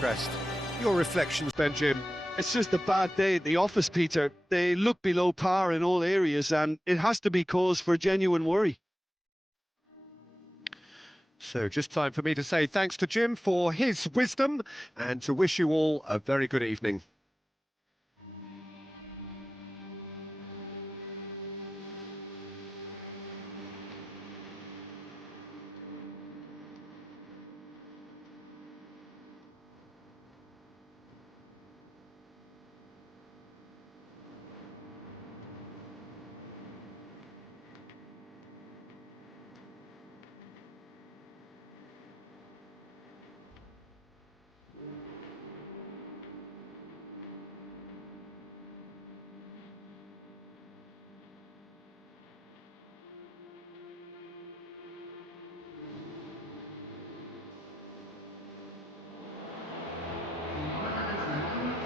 Crest. Your reflections then, Jim? It's just a bad day at the office, Peter. They look below par in all areas, and it has to be cause for genuine worry. So just time for me to say thanks to Jim for his wisdom and to wish you all a very good evening.